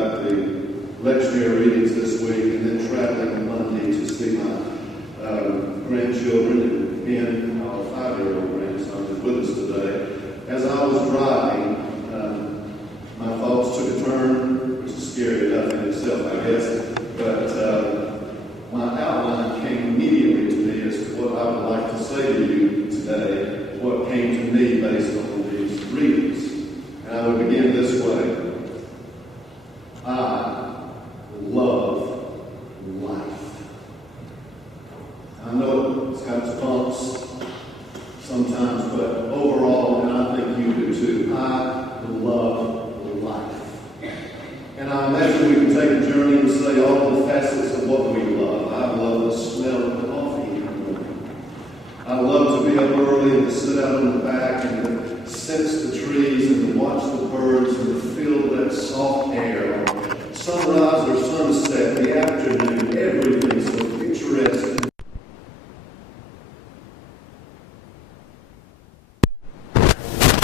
about the lectionary readings this week and then traveling on Monday to see my grandchildren, and Ben, our 5-year-old grandson, is with us today. As I was driving, my thoughts took a turn, which is scary enough in itself, I guess, but my outline came immediately to me as to what I would like to say to you today, what came to me based on these readings. And I would begin this way. I love life. I know it's got its bumps sometimes, but overall, and I think you do too, I love life. And I imagine we can take a journey and say all the facets of what we love. I love the smell of coffee in the morning. I love to be up early and to sit out in the back and to sense the trees and to watch the birds and to feel that soft air. Sunrise or sunset, the afternoon, everything so picturesque.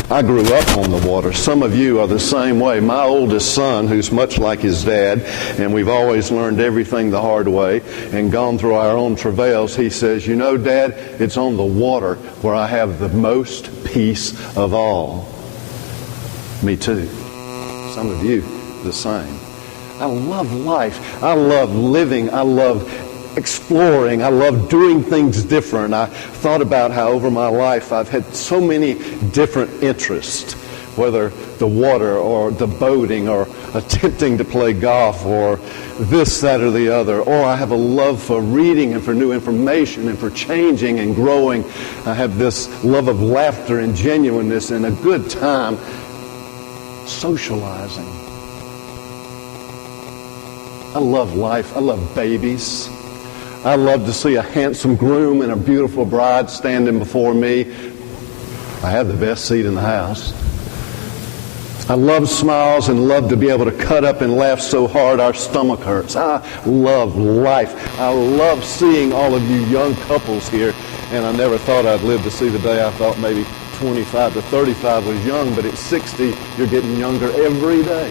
I grew up on the water. Some of you are the same way. My oldest son, who's much like his dad, and we've always learned everything the hard way and gone through our own travails, he says, you know, Dad, it's on the water where I have the most peace of all. Me too. Some of you, the same. I love life. I love living. I love exploring. I love doing things different. I thought about how over my life I've had so many different interests, whether the water or the boating or attempting to play golf or this, that, or the other. Or I have a love for reading and for new information and for changing and growing. I have this love of laughter and genuineness and a good time socializing. I love life. I love babies. I love to see a handsome groom and a beautiful bride standing before me. I have the best seat in the house. I love smiles and love to be able to cut up and laugh so hard our stomach hurts. I love life. I love seeing all of you young couples here. And I never thought I'd live to see the day I thought maybe 25 to 35 was young, but at 60, you're getting younger every day.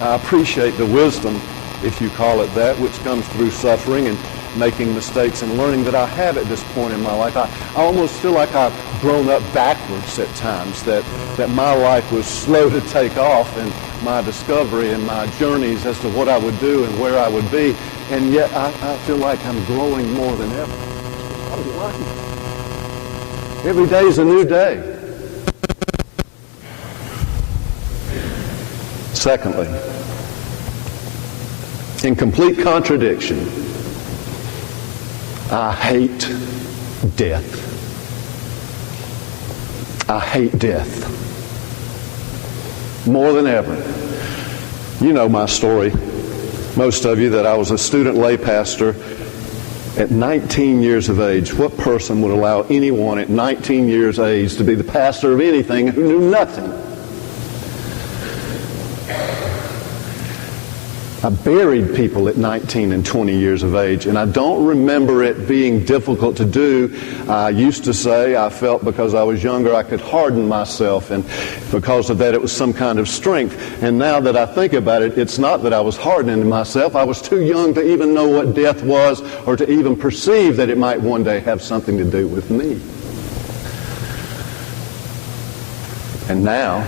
I appreciate the wisdom, if you call it that, which comes through suffering and making mistakes and learning that I have at this point in my life. I almost feel like I've grown up backwards at times, that my life was slow to take off and my discovery and my journeys as to what I would do and where I would be. And yet I feel like I'm growing more than ever. I love life. Every day is a new day. Secondly, in complete contradiction, I hate death. I hate death. More than ever. You know my story, most of you, that I was a student lay pastor at 19 years of age. What person would allow anyone at 19 years of age to be the pastor of anything who knew nothing? I buried people at 19 and 20 years of age, and I don't remember it being difficult to do. I used to say I felt because I was younger I could harden myself, and because of that it was some kind of strength. And now that I think about it, it's not that I was hardening myself. I was too young to even know what death was or to even perceive that it might one day have something to do with me. And now,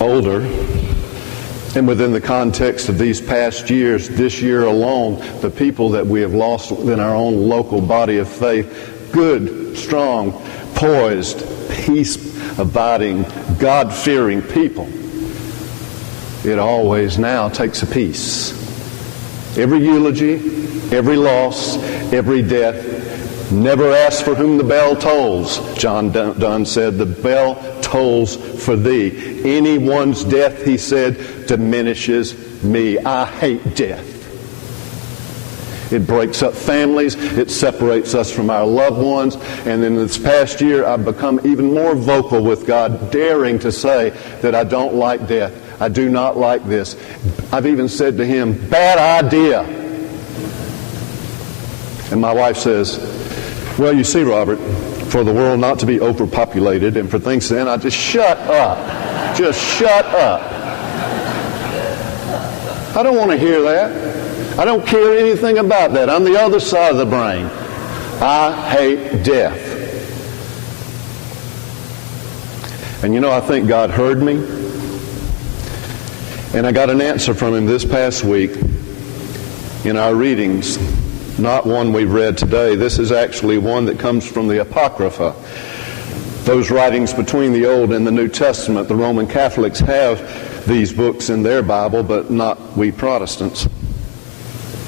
older, and within the context of these past years, this year alone, the people that we have lost within our own local body of faith, good, strong, poised, peace-abiding, God-fearing people, it always now takes a piece. Every eulogy, every loss, every death, never ask for whom the bell tolls. John Donne said, the bell tolls for thee. Anyone's death, he said, diminishes me. I hate death. It breaks up families. It separates us from our loved ones. And in this past year, I've become even more vocal with God, daring to say that I don't like death. I do not like this. I've even said to him, bad idea. And my wife says, well, you see, Robert, for the world not to be overpopulated and for things, and I just shut up. Just shut up. I don't want to hear that. I don't care anything about that. I'm the other side of the brain. I hate death. And you know, I think God heard me. And I got an answer from Him this past week in our readings. Not one we've read today. This is actually one that comes from the Apocrypha. Those writings between the Old and the New Testament. The Roman Catholics have these books in their Bible, but not we Protestants.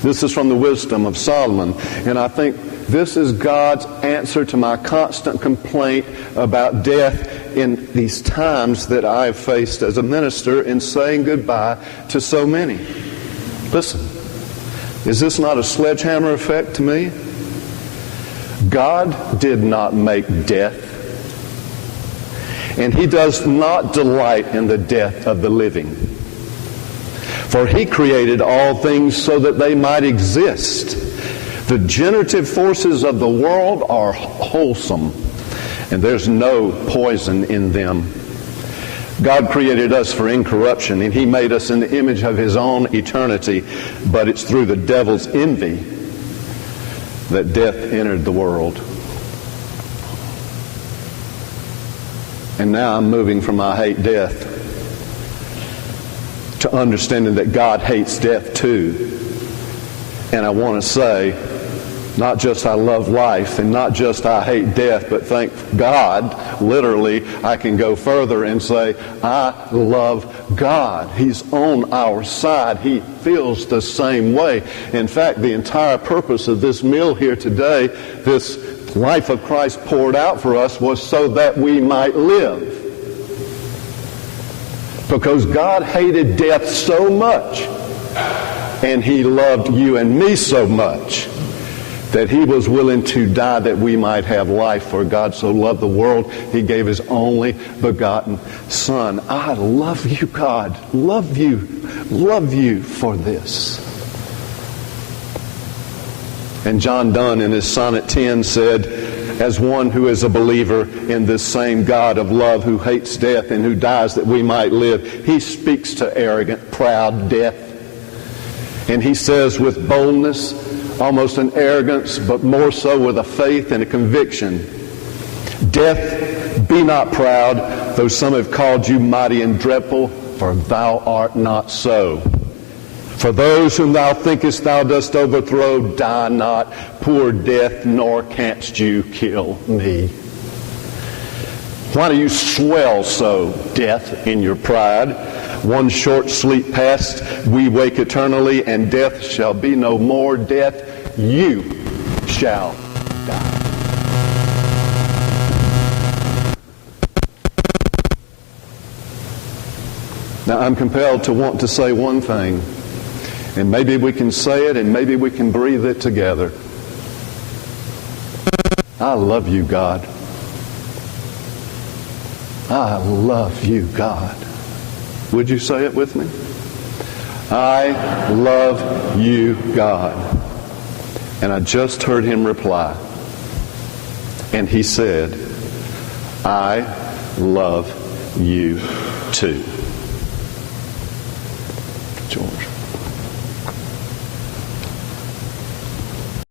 This is from the Wisdom of Solomon. And I think this is God's answer to my constant complaint about death in these times that I've faced as a minister in saying goodbye to so many. Listen, is this not a sledgehammer effect to me? God did not make death, and He does not delight in the death of the living. For He created all things so that they might exist. The generative forces of the world are wholesome, and there's no poison in them. God created us for incorruption, and He made us in the image of His own eternity, but it's through the devil's envy that death entered the world. And now I'm moving from I hate death to understanding that God hates death too. And I want to say, not just I love life and not just I hate death, but thank God, literally, I can go further and say, I love God. He's on our side. He feels the same way. In fact, the entire purpose of this meal here today, this life of Christ poured out for us, was so that we might live. Because God hated death so much, and He loved you and me so much, that He was willing to die that we might have life. For God so loved the world, He gave His only begotten Son. I love you, God. Love you for this. And John Donne in his Sonnet 10 said, as one who is a believer in this same God of love who hates death and who dies that we might live, he speaks to arrogant, proud death. And he says with boldness, almost an arrogance, but more so with a faith and a conviction, death, be not proud, though some have called you mighty and dreadful, for thou art not so. For those whom thou thinkest thou dost overthrow, die not, poor death, nor canst you kill me. Why do you swell so, death, in your pride? One short sleep past, we wake eternally, and death shall be no more. Death, you shall die. Now, I'm compelled to want to say one thing, and maybe we can say it, and maybe we can breathe it together. I love you, God. I love you, God. Would you say it with me? I love you, God. And I just heard Him reply. And He said, I love you too. George.